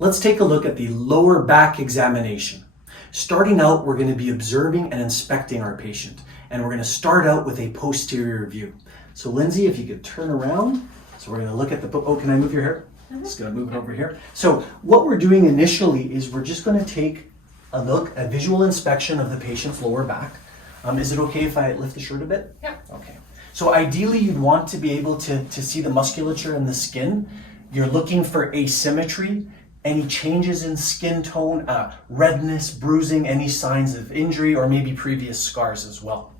Let's take a look at the lower back examination. Starting out, we're going to be observing and inspecting our patient, and we're going to start out with a posterior view. So Lindsay, if you could turn around. So we're going to look at the, oh, can I move your hair? Just going to move it over here. So what we're doing initially is we're just going to take a look, a visual inspection of the patient's lower back. Is it okay if I lift the shirt a bit? Yeah. Okay. So ideally you'd want to be able to see the musculature in the skin. You're looking for asymmetry, any changes in skin tone, redness, bruising, any signs of injury, or maybe previous scars as well.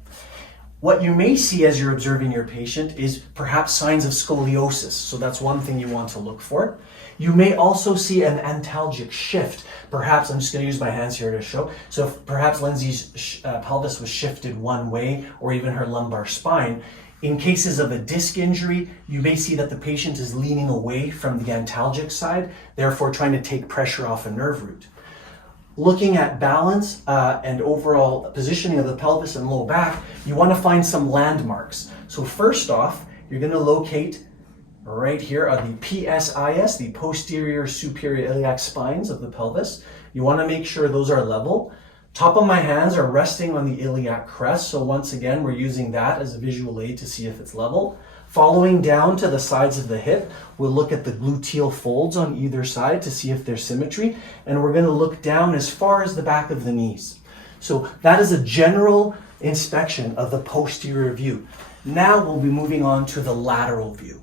What you may see as you're observing your patient is perhaps signs of scoliosis. So that's one thing you want to look for. You may also see an antalgic shift. Perhaps, I'm just going to use my hands here to show. So if perhaps Lindsay's pelvis was shifted one way, or even her lumbar spine. In cases of a disc injury, you may see that the patient is leaning away from the antalgic side, therefore trying to take pressure off a nerve root. Looking at balance and overall positioning of the pelvis and low back, you want to find some landmarks. So first off, you're going to locate right here are the PSIS, the posterior superior iliac spines of the pelvis. You want to make sure those are level. Top of my hands are resting on the iliac crest, so once again we're using that as a visual aid to see if it's level. Following down to the sides of the hip, we'll look at the gluteal folds on either side to see if there's symmetry, and we're going to look down as far as the back of the knees. So that is a general inspection of the posterior view. Now we'll be moving on to the lateral view.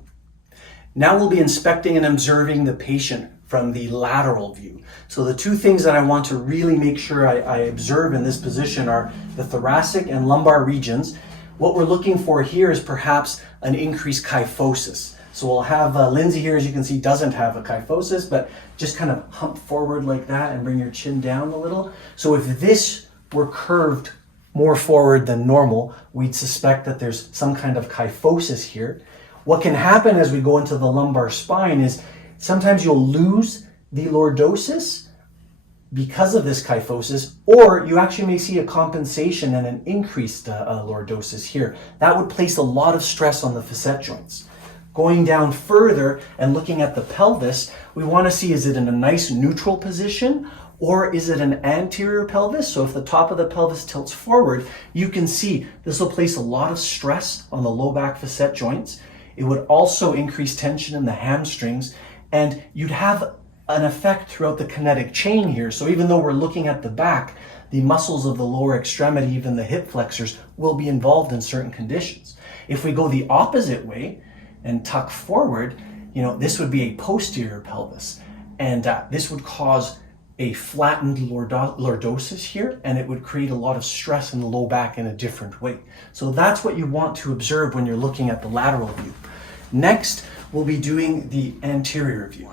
Now we'll be inspecting and observing the patient from the lateral view. So the two things that I want to really make sure I observe in this position are the thoracic and lumbar regions. What we're looking for here is perhaps an increased kyphosis. So we'll have Lindsay here, as you can see, doesn't have a kyphosis, but just kind of hump forward like that and bring your chin down a little. So if this were curved more forward than normal, we'd suspect that there's some kind of kyphosis here. What can happen as we go into the lumbar spine is sometimes you'll lose the lordosis because of this kyphosis, or you actually may see a compensation and an increased lordosis here. That would place a lot of stress on the facet joints. Going down further and looking at the pelvis, we want to see, is it in a nice neutral position, or is it an anterior pelvis? So if the top of the pelvis tilts forward, you can see this will place a lot of stress on the low back facet joints. It would also increase tension in the hamstrings, and you'd have an effect throughout the kinetic chain here. So even though we're looking at the back, the muscles of the lower extremity, even the hip flexors, will be involved in certain conditions. If we go the opposite way and tuck forward, this would be a posterior pelvis, and this would cause a flattened lordosis here, and it would create a lot of stress in the low back in a different way. So that's what you want to observe when you're looking at the lateral view. Next, we'll be doing the anterior view.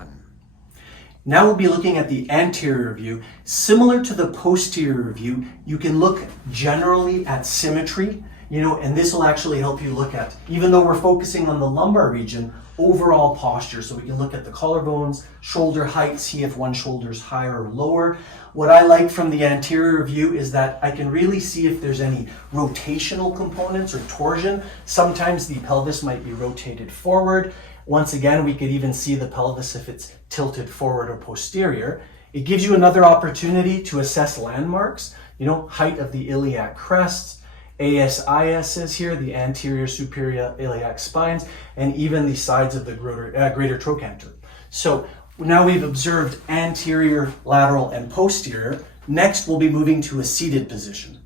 Now we'll be looking at the anterior view. Similar to the posterior view, you can look generally at symmetry, and this will actually help you look at, even though we're focusing on the lumbar region, overall posture. So we can look at the collarbones, shoulder height, see if one shoulder's higher or lower. What I like from the anterior view is that I can really see if there's any rotational components or torsion. Sometimes the pelvis might be rotated forward. Once again, we could even see the pelvis if it's tilted forward or posterior. It gives you another opportunity to assess landmarks, height of the iliac crests, ASIS is here, the anterior superior iliac spines, and even the sides of the greater trochanter. So now we've observed anterior, lateral, and posterior. Next, we'll be moving to a seated position.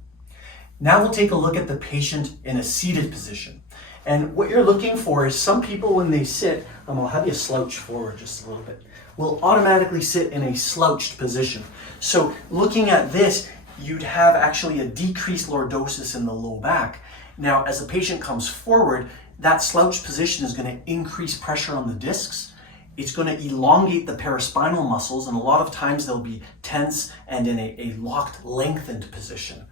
Now we'll take a look at the patient in a seated position. And what you're looking for is some people, when they sit, I'll have you slouch forward just a little bit, will automatically sit in a slouched position. So looking at this, you'd have actually a decreased lordosis in the low back. Now, as the patient comes forward, that slouched position is going to increase pressure on the discs. It's going to elongate the paraspinal muscles, and a lot of times they'll be tense and in a locked, lengthened position.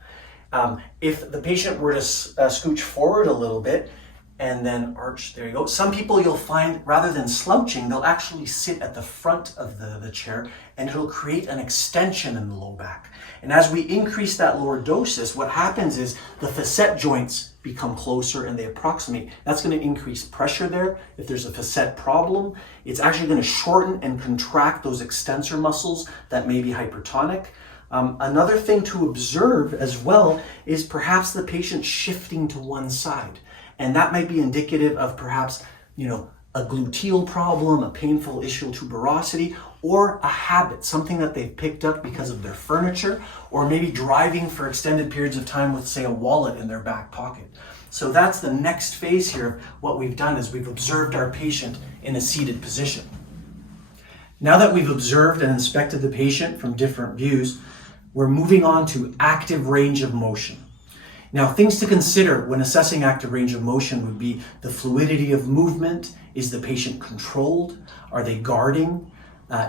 If the patient were to scooch forward a little bit, and then arch. There you go. Some people you'll find, rather than slouching, they'll actually sit at the front of the chair, and it'll create an extension in the low back. And as we increase that lordosis, what happens is the facet joints become closer and they approximate. That's going to increase pressure there. If there's a facet problem, it's actually going to shorten and contract those extensor muscles that may be hypertonic. Another thing to observe as well is perhaps the patient shifting to one side. And that might be indicative of perhaps, a gluteal problem, a painful ischial tuberosity, or a habit, something that they've picked up because of their furniture, or maybe driving for extended periods of time with, say, a wallet in their back pocket. So that's the next phase here of what we've done is we've observed our patient in a seated position. Now that we've observed and inspected the patient from different views, we're moving on to active range of motion. Now, things to consider when assessing active range of motion would be the fluidity of movement. Is the patient controlled? Are they guarding?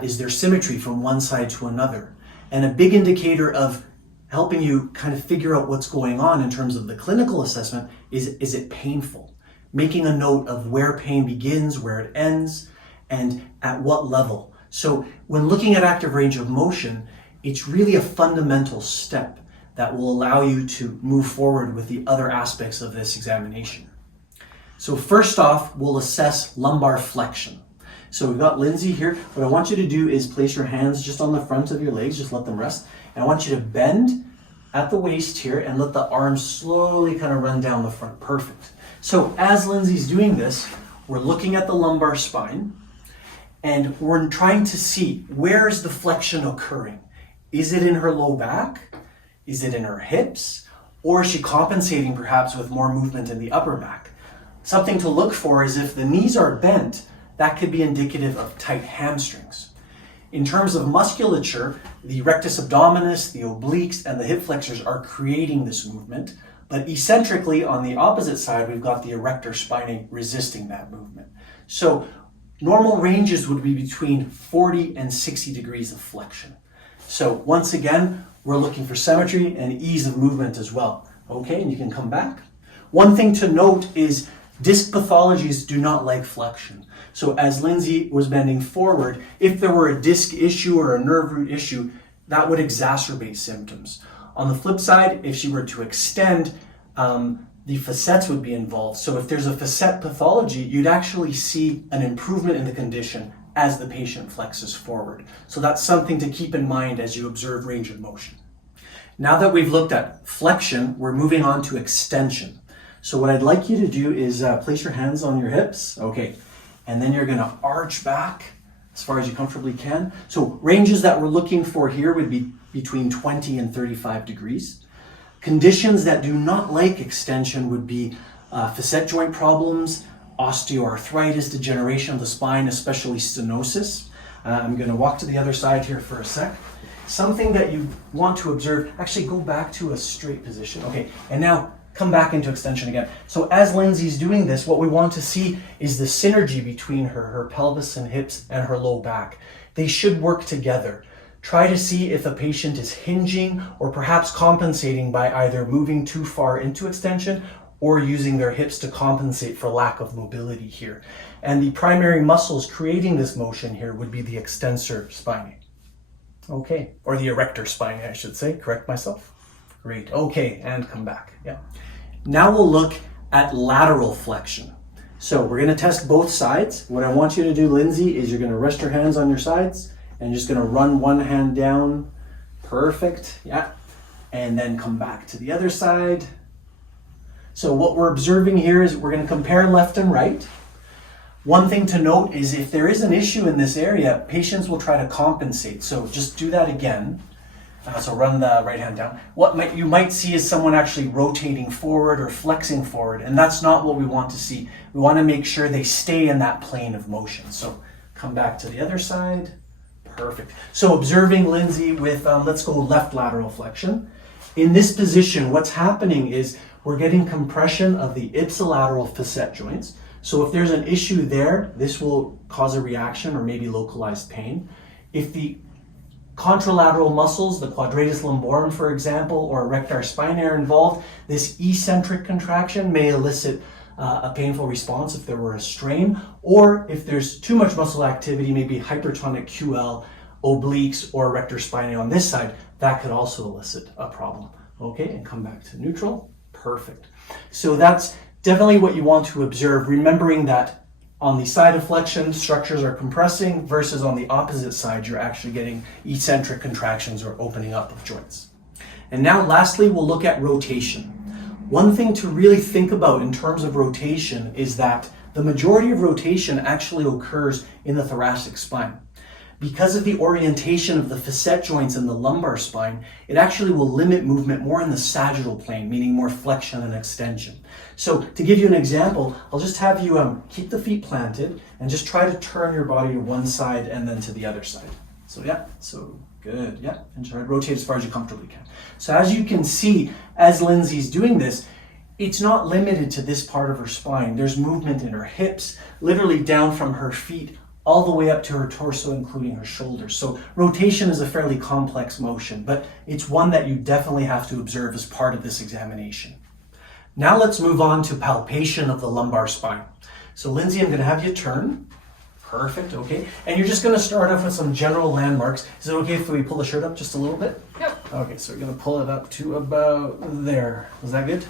Is there symmetry from one side to another? And a big indicator of helping you kind of figure out what's going on in terms of the clinical assessment is it painful? Making a note of where pain begins, where it ends, and at what level. So when looking at active range of motion, it's really a fundamental step that will allow you to move forward with the other aspects of this examination. So first off, we'll assess lumbar flexion. So we've got Lindsay here. What I want you to do is place your hands just on the front of your legs, just let them rest. And I want you to bend at the waist here and let the arms slowly kind of run down the front. Perfect. So as Lindsay's doing this, we're looking at the lumbar spine and we're trying to see where is the flexion occurring. Is it in her low back? Is it in her hips? Or is she compensating perhaps with more movement in the upper back? Something to look for is if the knees are bent, that could be indicative of tight hamstrings. In terms of musculature, the rectus abdominis, the obliques, and the hip flexors are creating this movement, but eccentrically on the opposite side, we've got the erector spinae resisting that movement. So normal ranges would be between 40 and 60 degrees of flexion. So once again, we're looking for symmetry and ease of movement as well. Okay, and you can come back. One thing to note is disc pathologies do not like flexion. So as Lindsay was bending forward, if there were a disc issue or a nerve root issue, that would exacerbate symptoms. On the flip side, if she were to extend, the facets would be involved. So if there's a facet pathology, you'd actually see an improvement in the condition as the patient flexes forward. So that's something to keep in mind as you observe range of motion. Now that we've looked at flexion, we're moving on to extension. So what I'd like you to do is place your hands on your hips, okay, and then you're gonna arch back as far as you comfortably can. So ranges that we're looking for here would be between 20 and 35 degrees. Conditions that do not like extension would be facet joint problems, osteoarthritis, degeneration of the spine, especially stenosis. I'm going to walk to the other side here for a sec. Something that you want to observe, actually go back to a straight position. Okay, and now come back into extension again. So as Lindsay's doing this, what we want to see is the synergy between her pelvis and hips and her low back. They should work together. Try to see if a patient is hinging or perhaps compensating by either moving too far into extension or using their hips to compensate for lack of mobility here. And the primary muscles creating this motion here would be the extensor spinae. Okay, or the erector spinae, I should say. Correct myself? Great. Okay, and come back. Yeah. Now we'll look at lateral flexion. So we're going to test both sides. What I want you to do, Lindsay, is you're going to rest your hands on your sides and you're just going to run one hand down. Perfect. Yeah. And then come back to the other side. So what we're observing here is we're going to compare left and right. One thing to note is if there is an issue in this area, patients will try to compensate. So just do that again. So run the right hand down. What you might see is someone actually rotating forward or flexing forward, and that's not what we want to see. We want to make sure they stay in that plane of motion. So come back to the other side. Perfect. So observing Lindsay with, let's go left lateral flexion. In this position, what's happening is we're getting compression of the ipsilateral facet joints. So if there's an issue there, this will cause a reaction or maybe localized pain. If the contralateral muscles, the quadratus lumborum, for example, or erector spinae are involved, this eccentric contraction may elicit a painful response if there were a strain, or if there's too much muscle activity, maybe hypertonic QL, obliques, or erector spinae on this side, that could also elicit a problem. Okay, and come back to neutral. Perfect. So that's definitely what you want to observe, remembering that on the side of flexion, structures are compressing versus on the opposite side, you're actually getting eccentric contractions or opening up of joints. And now lastly, we'll look at rotation. One thing to really think about in terms of rotation is that the majority of rotation actually occurs in the thoracic spine. Because of the orientation of the facet joints in the lumbar spine, it actually will limit movement more in the sagittal plane, meaning more flexion and extension. So to give you an example, I'll just have you keep the feet planted and just try to turn your body to one side and then to the other side. So yeah, so good, yeah, and try to rotate as far as you comfortably can. So as you can see, as Lindsay's doing this, it's not limited to this part of her spine. There's movement in her hips, literally down from her feet all the way up to her torso, including her shoulders. So rotation is a fairly complex motion, but it's one that you definitely have to observe as part of this examination. Now let's move on to palpation of the lumbar spine. So Lindsay, I'm gonna have you turn. Perfect, okay. And you're just gonna start off with some general landmarks. Is it okay if we pull the shirt up just a little bit? Yep. Okay, so we're gonna pull it up to about there. Is that good?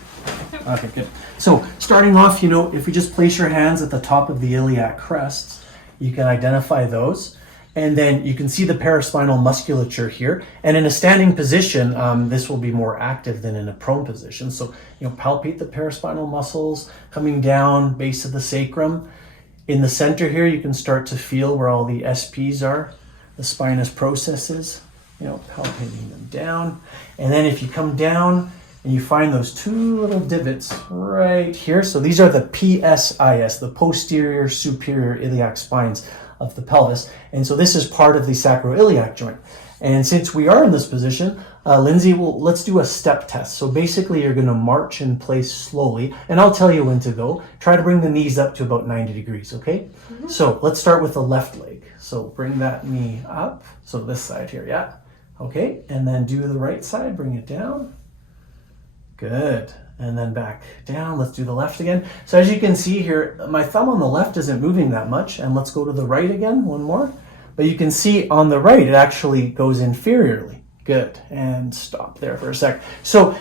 Yep. Okay, good. So starting off, if we just place your hands at the top of the iliac crests, you can identify those. And then you can see the paraspinal musculature here. And in a standing position, this will be more active than in a prone position. So, palpate the paraspinal muscles coming down, base of the sacrum. In the center here, you can start to feel where all the SPs are, the spinous processes, palpating them down. And then if you come down and you find those two little divots right here. So these are the PSIS, the posterior superior iliac spines of the pelvis. And so this is part of the sacroiliac joint. And since we are in this position, Lindsay, let's do a step test. So basically you're gonna march in place slowly, and I'll tell you when to go. Try to bring the knees up to about 90 degrees, okay? Mm-hmm. So let's start with the left leg. So bring that knee up. So this side here, yeah? Okay, and then do the right side, bring it down. Good, and then back down. Let's do the left again. So as you can see here, my thumb on the left isn't moving that much, and let's go to the right again, one more. But you can see on the right, it actually goes inferiorly. Good, and stop there for a sec. So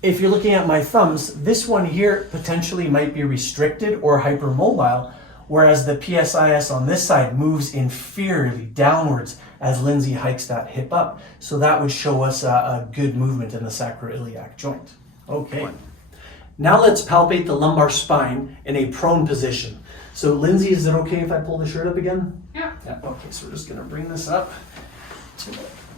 if you're looking at my thumbs, this one here potentially might be restricted or hypermobile, whereas the PSIS on this side moves inferiorly downwards as Lindsay hikes that hip up. So that would show us a good movement in the sacroiliac joint. Okay, now let's palpate the lumbar spine in a prone position. So Lindsay, is it okay if I pull the shirt up again? Yeah. Okay, so we're just gonna bring this up.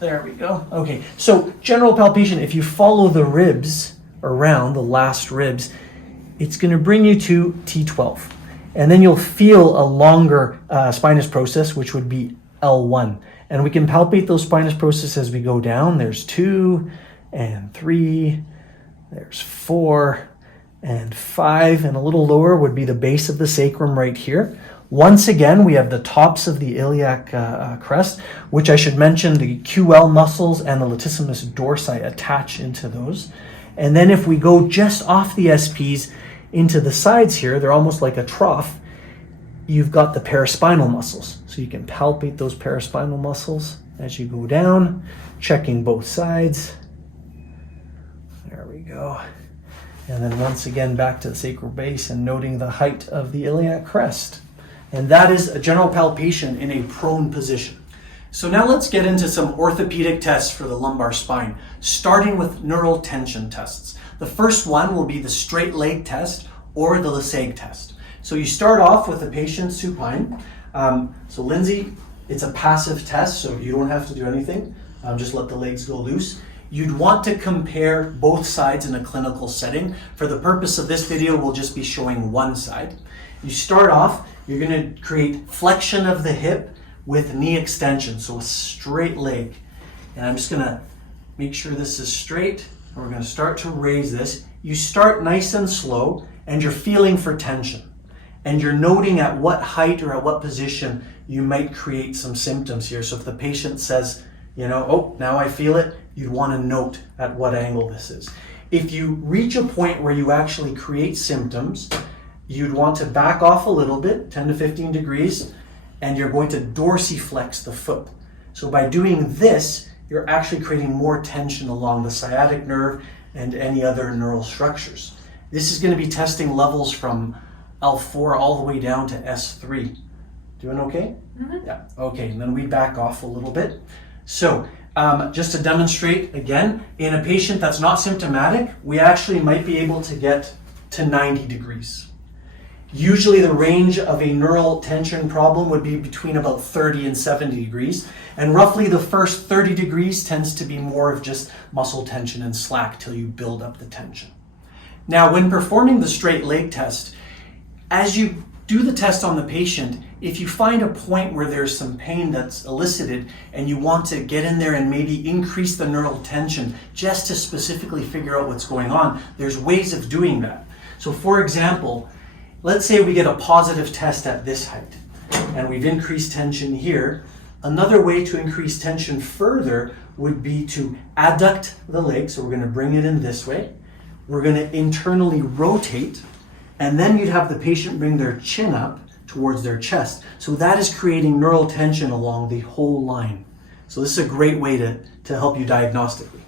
There we go. Okay, so general palpation, if you follow the ribs around, the last ribs, it's gonna bring you to T12. And then you'll feel a longer spinous process, which would be L1. And we can palpate those spinous processes as we go down. There's 2 and 3, there's 4 and 5, and a little lower would be the base of the sacrum right here. Once again, we have the tops of the iliac crest, which I should mention the QL muscles and the latissimus dorsi attach into those. And then if we go just off the SPs into the sides here, they're almost like a trough, you've got the paraspinal muscles. So you can palpate those paraspinal muscles as you go down, checking both sides. There we go. And then once again back to the sacral base and noting the height of the iliac crest. And that is a general palpation in a prone position. So now let's get into some orthopedic tests for the lumbar spine, starting with neural tension tests. The first one will be the straight leg test or the Lasag test. So you start off with the patient supine. So Lindsay, it's a passive test, so you don't have to do anything. Just let the legs go loose. You'd want to compare both sides in a clinical setting. For the purpose of this video, we'll just be showing one side. You start off, you're going to create flexion of the hip with knee extension, so a straight leg. And I'm just going to make sure this is straight, and we're going to start to raise this. You start nice and slow, and you're feeling for tension. And you're noting at what height or at what position you might create some symptoms here. So if the patient says, oh, now I feel it, you'd want to note at what angle this is. If you reach a point where you actually create symptoms, you'd want to back off a little bit, 10 to 15 degrees, and you're going to dorsiflex the foot. So by doing this, you're actually creating more tension along the sciatic nerve and any other neural structures. This is going to be testing levels from L4 all the way down to S3. Doing okay? Mm-hmm. Yeah, okay, and then we back off a little bit. So just to demonstrate again, in a patient that's not symptomatic, we actually might be able to get to 90 degrees. Usually the range of a neural tension problem would be between about 30 and 70 degrees. And roughly the first 30 degrees tends to be more of just muscle tension and slack till you build up the tension. Now, when performing the straight leg test, as you do the test on the patient, if you find a point where there's some pain that's elicited and you want to get in there and maybe increase the neural tension just to specifically figure out what's going on, there's ways of doing that. So for example, let's say we get a positive test at this height and we've increased tension here. Another way to increase tension further would be to adduct the leg. So we're going to bring it in this way. We're going to internally rotate, and then you'd have the patient bring their chin up towards their chest. So that is creating neural tension along the whole line. So this is a great way to help you diagnostically.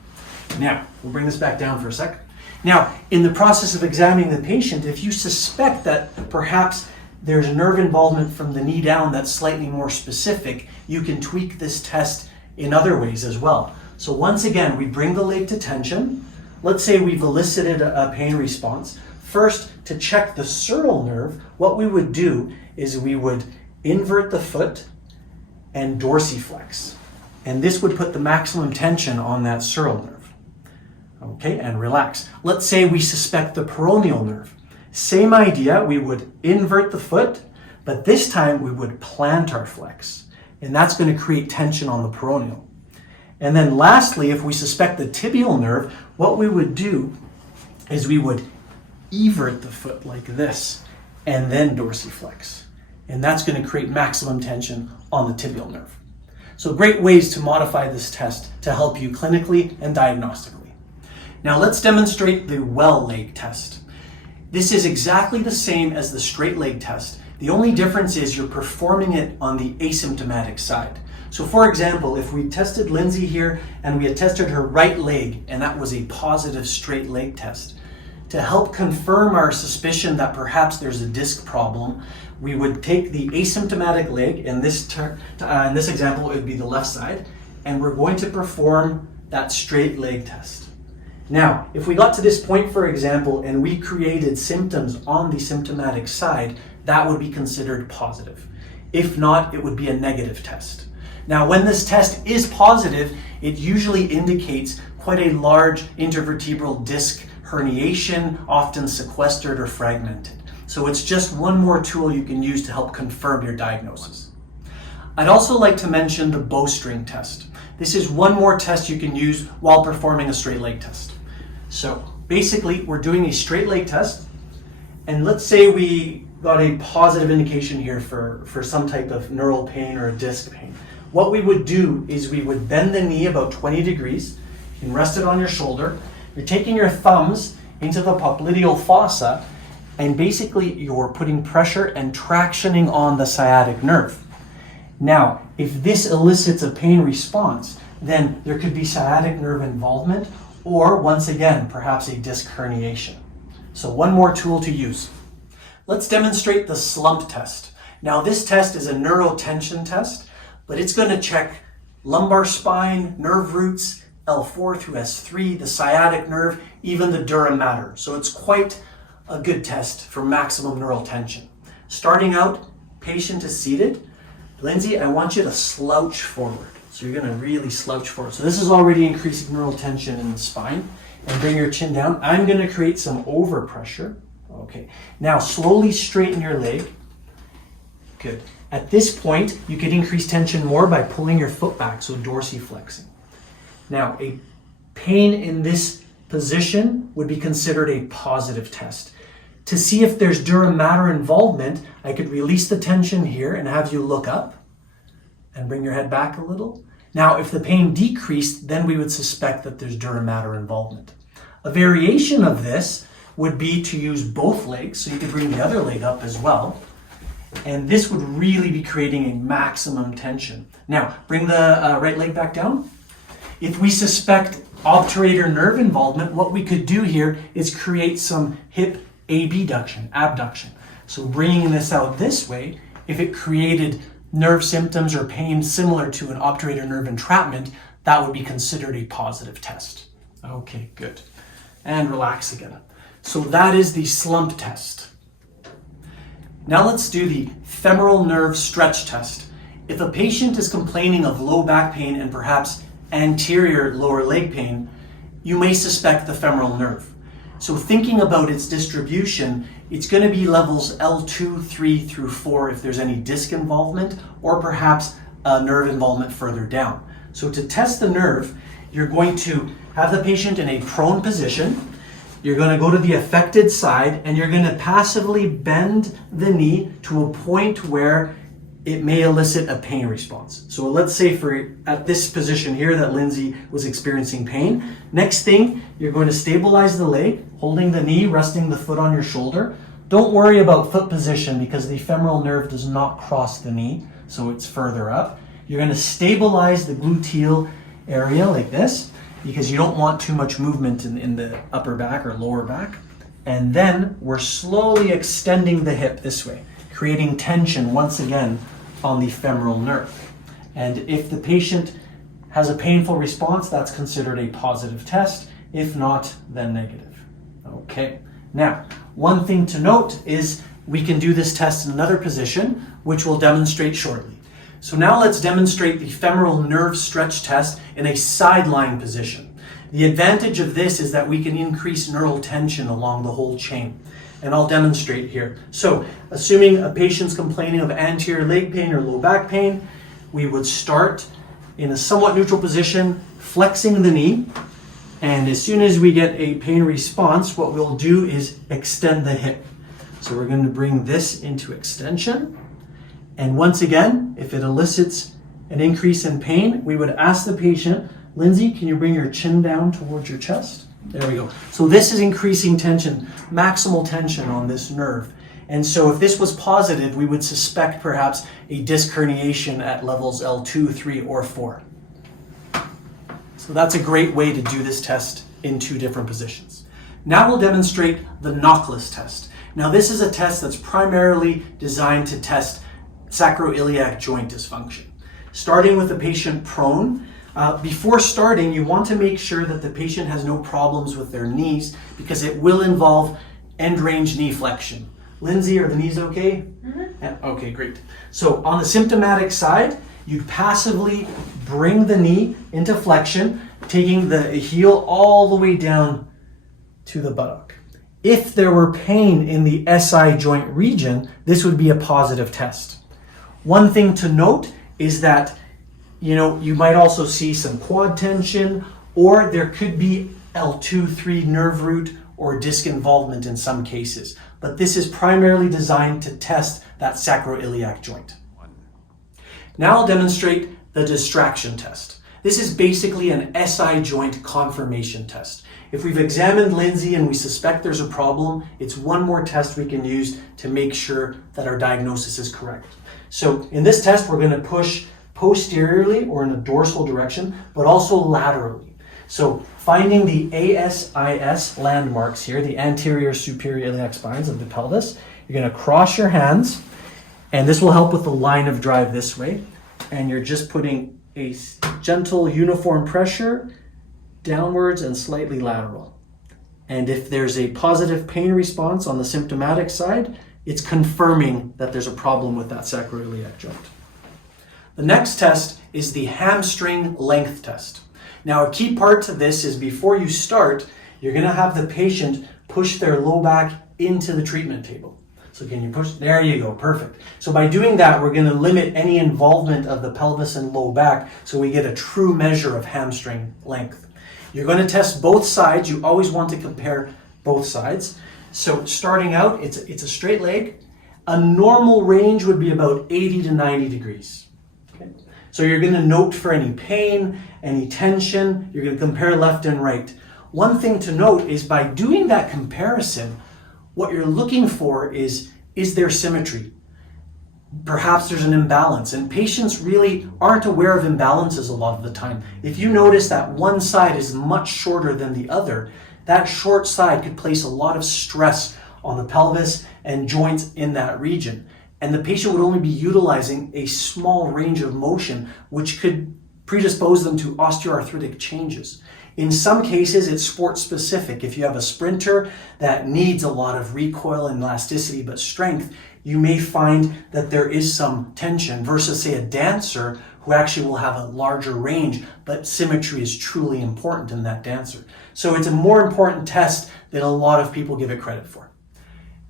Now, we'll bring this back down for a second. Now, in the process of examining the patient, if you suspect that perhaps there's nerve involvement from the knee down that's slightly more specific, you can tweak this test in other ways as well. So once again, we bring the leg to tension. Let's say we've elicited a pain response. First, to check the sural nerve, what we would do is we would invert the foot and dorsiflex. And this would put the maximum tension on that sural nerve. Okay, and relax. Let's say we suspect the peroneal nerve. Same idea, we would invert the foot, but this time we would plantar flex. And that's going to create tension on the peroneal. And then lastly, if we suspect the tibial nerve, what we would do is we would evert the foot like this and then dorsiflex. And that's going to create maximum tension on the tibial nerve. So great ways to modify this test to help you clinically and diagnostically. Now let's demonstrate the well leg test. This is exactly the same as the straight leg test. The only difference is you're performing it on the asymptomatic side. So for example, if we tested Lindsay here and we had tested her right leg and that was a positive straight leg test, to help confirm our suspicion that perhaps there's a disc problem, we would take the asymptomatic leg, in this example it would be the left side, and we're going to perform that straight leg test. Now, if we got to this point, for example, and we created symptoms on the symptomatic side, that would be considered positive. If not, it would be a negative test. Now, when this test is positive, it usually indicates quite a large intervertebral disc herniation, often sequestered or fragmented. So it's just one more tool you can use to help confirm your diagnosis. I'd also like to mention the Bowstring test. This is one more test you can use while performing a straight leg test. So basically, we're doing a straight leg test, and let's say we got a positive indication here for some type of neural pain or a disc pain. What we would do is we would bend the knee about 20 degrees, you can rest it on your shoulder, you're taking your thumbs into the popliteal fossa, and basically you're putting pressure and tractioning on the sciatic nerve. Now, if this elicits a pain response, then there could be sciatic nerve involvement, or once again, perhaps a disc herniation. So one more tool to use. Let's demonstrate the slump test. Now this test is a neurotension test, but it's going to check lumbar spine, nerve roots, L4 through S3, the sciatic nerve, even the dura mater. So it's quite a good test for maximum neural tension. Starting out, patient is seated. Lindsay, I want you to slouch forward. So you're going to really slouch forward. So this is already increasing neural tension in the spine. And bring your chin down. I'm going to create some overpressure. Okay. Now slowly straighten your leg. Good. At this point, you could increase tension more by pulling your foot back, so dorsiflexing. Now, a pain in this position would be considered a positive test. To see if there's dura mater involvement, I could release the tension here and have you look up and bring your head back a little. Now, if the pain decreased, then we would suspect that there's dura mater involvement. A variation of this would be to use both legs, so you could bring the other leg up as well. And this would really be creating a maximum tension. Now, bring the right leg back down. If we suspect obturator nerve involvement, what we could do here is create some hip abduction. So bringing this out this way, if it created nerve symptoms or pain similar to an obturator nerve entrapment, that would be considered a positive test. Okay, good. And relax again. So that is the slump test. Now let's do the femoral nerve stretch test. If a patient is complaining of low back pain and perhaps anterior lower leg pain, you may suspect the femoral nerve. So thinking about its distribution, it's going to be levels L2, 3 through 4 if there's any disc involvement or perhaps a nerve involvement further down. So to test the nerve, you're going to have the patient in a prone position. You're going to go to the affected side and you're going to passively bend the knee to a point where it may elicit a pain response. So let's say at this position here that Lindsay was experiencing pain. Next thing, you're going to stabilize the leg, holding the knee, resting the foot on your shoulder. Don't worry about foot position because the femoral nerve does not cross the knee, so it's further up. You're going to stabilize the gluteal area like this because you don't want too much movement in the upper back or lower back. And then we're slowly extending the hip this way, creating tension once again on the femoral nerve. And if the patient has a painful response, that's considered a positive test. If not, then negative. Okay. Now, one thing to note is we can do this test in another position, which we'll demonstrate shortly. So now let's demonstrate the femoral nerve stretch test in a side-lying position. The advantage of this is that we can increase neural tension along the whole chain. And I'll demonstrate here. So, assuming a patient's complaining of anterior leg pain or low back pain, we would start in a somewhat neutral position, flexing the knee. And as soon as we get a pain response, what we'll do is extend the hip. So we're going to bring this into extension. And once again, if it elicits an increase in pain, we would ask the patient, Lindsay, can you bring your chin down towards your chest? There we go. So this is increasing tension, maximal tension on this nerve. And so if this was positive, we would suspect perhaps a disc herniation at levels L2, 3, or 4. So that's a great way to do this test in 2 different positions. Now we'll demonstrate the Nachlas test. Now this is a test that's primarily designed to test sacroiliac joint dysfunction. Starting with the patient prone, before starting, you want to make sure that the patient has no problems with their knees because it will involve end range knee flexion. Lindsay, are the knees okay? Mm-hmm. Okay, great. So on the symptomatic side, you passively bring the knee into flexion, taking the heel all the way down to the buttock. If there were pain in the SI joint region, this would be a positive test. One thing to note is that you might also see some quad tension, or there could be L2, 3 nerve root or disc involvement in some cases. But this is primarily designed to test that sacroiliac joint. Now I'll demonstrate the distraction test. This is basically an SI joint confirmation test. If we've examined Lindsay and we suspect there's a problem, it's one more test we can use to make sure that our diagnosis is correct. So in this test, we're going to push posteriorly or in a dorsal direction, but also laterally. So finding the ASIS landmarks here, the anterior superior iliac spines of the pelvis, you're going to cross your hands, and this will help with the line of drive this way. And you're just putting a gentle uniform pressure downwards and slightly lateral. And if there's a positive pain response on the symptomatic side, it's confirming that there's a problem with that sacroiliac joint. The next test is the hamstring length test. Now, a key part to this is before you start, you're going to have the patient push their low back into the treatment table. So can you push? There you go, perfect. So by doing that, we're going to limit any involvement of the pelvis and low back so we get a true measure of hamstring length. You're going to test both sides. You always want to compare both sides. So starting out, it's a straight leg. A normal range would be about 80 to 90 degrees. Okay. So you're going to note for any pain, any tension. You're going to compare left and right. one thing to note is by doing that comparison, what you're looking for is there symmetry? Perhaps there's an imbalance, and patients really aren't aware of imbalances a lot of the time. If you notice that one side is much shorter than the other, that short side could place a lot of stress on the pelvis and joints in that region. And the patient would only be utilizing a small range of motion, which could predispose them to osteoarthritic changes. In some cases, it's sport specific. If you have a sprinter that needs a lot of recoil and elasticity but strength, you may find that there is some tension versus, say, a dancer who actually will have a larger range, but symmetry is truly important in that dancer. So it's a more important test than a lot of people give it credit for.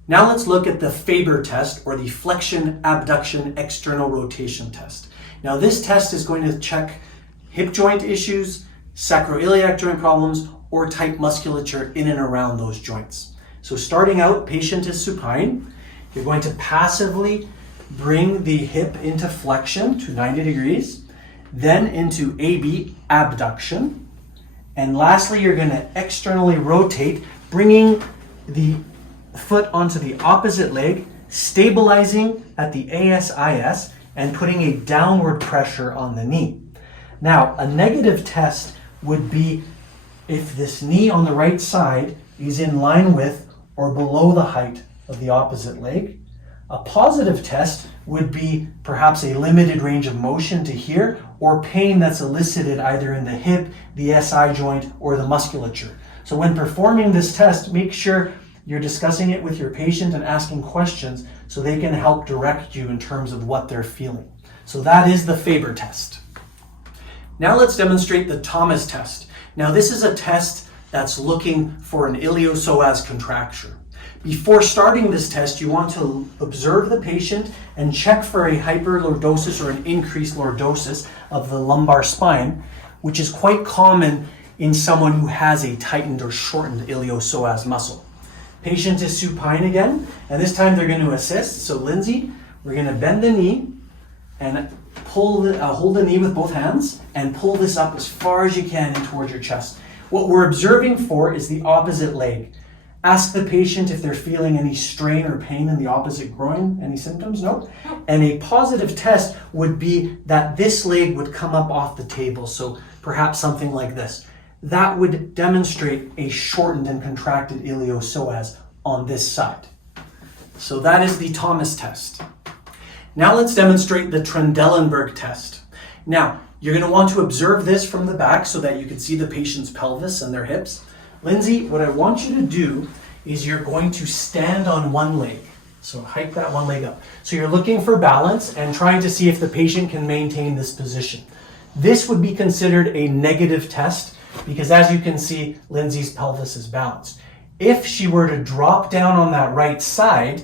Now let's look at the FABER test, or the flexion abduction external rotation test. Now this test is going to check hip joint issues, sacroiliac joint problems, or tight musculature in and around those joints. So starting out, patient is supine. You're going to passively bring the hip into flexion to 90 degrees, then into AB, abduction, and lastly, you're going to externally rotate, bringing the foot onto the opposite leg, stabilizing at the ASIS, and putting a downward pressure on the knee. Now, a negative test would be if this knee on the right side is in line with or below the height of the opposite leg. A positive test would be perhaps a limited range of motion to here, or pain that's elicited either in the hip, the SI joint, or the musculature. So when performing this test, make sure you're discussing it with your patient and asking questions so they can help direct you in terms of what they're feeling. So that is the FABER test. Now let's demonstrate the Thomas test. Now this is a test that's looking for an iliopsoas contracture. Before starting this test, you want to observe the patient and check for a hyperlordosis or an increased lordosis of the lumbar spine, which is quite common in someone who has a tightened or shortened iliopsoas muscle. Patient is supine again, and this time they're going to assist. So Lindsay, we're going to bend the knee and hold the knee with both hands and pull this up as far as you can in towards your chest. What we're observing for is the opposite leg. Ask the patient if they're feeling any strain or pain in the opposite groin. Any symptoms? No? And a positive test would be that this leg would come up off the table. So perhaps something like this. That would demonstrate a shortened and contracted iliopsoas on this side. So that is the Thomas test. Now let's demonstrate the Trendelenburg test. Now, you're going to want to observe this from the back so that you can see the patient's pelvis and their hips. Lindsay, what I want you to do is you're going to stand on one leg. So hike that one leg up. So you're looking for balance and trying to see if the patient can maintain this position. This would be considered a negative test because, as you can see, Lindsay's pelvis is balanced. If she were to drop down on that right side,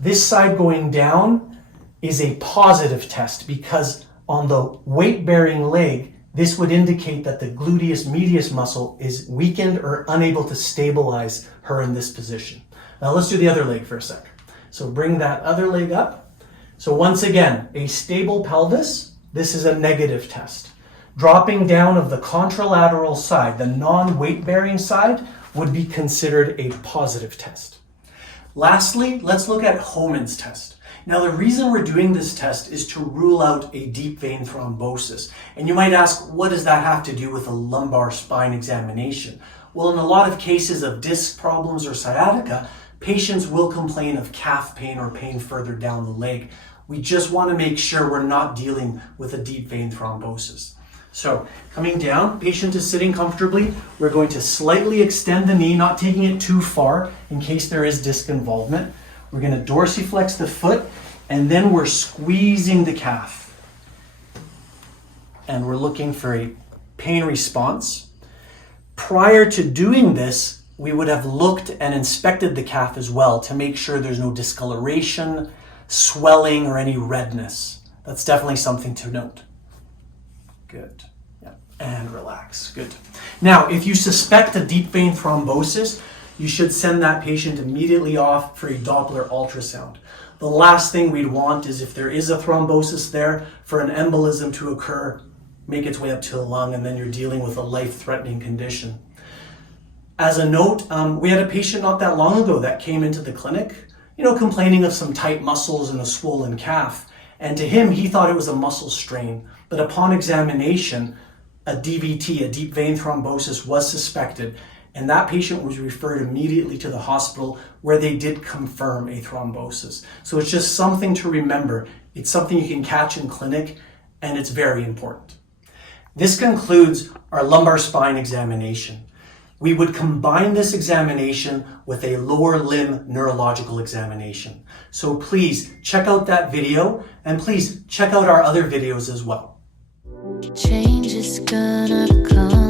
this side going down is a positive test because on the weight-bearing leg, this would indicate that the gluteus medius muscle is weakened or unable to stabilize her in this position. Now let's do the other leg for a sec. So bring that other leg up. So once again, a stable pelvis, this is a negative test. Dropping down of the contralateral side, the non-weight-bearing side, would be considered a positive test. Lastly, let's look at Homans Test. Now, the reason we're doing this test is to rule out a deep vein thrombosis. And you might ask, what does that have to do with a lumbar spine examination? Well, in a lot of cases of disc problems or sciatica, patients will complain of calf pain or pain further down the leg. We just want to make sure we're not dealing with a deep vein thrombosis. So, coming down, patient is sitting comfortably. We're going to slightly extend the knee, not taking it too far in case there is disc involvement. We're going to dorsiflex the foot, and then we're squeezing the calf. And we're looking for a pain response. Prior to doing this, we would have looked and inspected the calf as well to make sure there's no discoloration, swelling, or any redness. That's definitely something to note. Good. Yeah. And relax. Good. Now, if you suspect a deep vein thrombosis, you should send that patient immediately off for a Doppler ultrasound. The last thing we'd want is if there is a thrombosis there, for an embolism to occur, make its way up to the lung, and then you're dealing with a life-threatening condition. As a note, we had a patient not that long ago that came into the clinic, complaining of some tight muscles and a swollen calf. And to him, he thought it was a muscle strain. But upon examination, a DVT, a deep vein thrombosis, was suspected. And that patient was referred immediately to the hospital where they did confirm a thrombosis. So it's just something to remember. It's something you can catch in clinic, and it's very important. This concludes our lumbar spine examination. We would combine this examination with a lower limb neurological examination. So please check out that video, and please check out our other videos as well. Change is gonna come.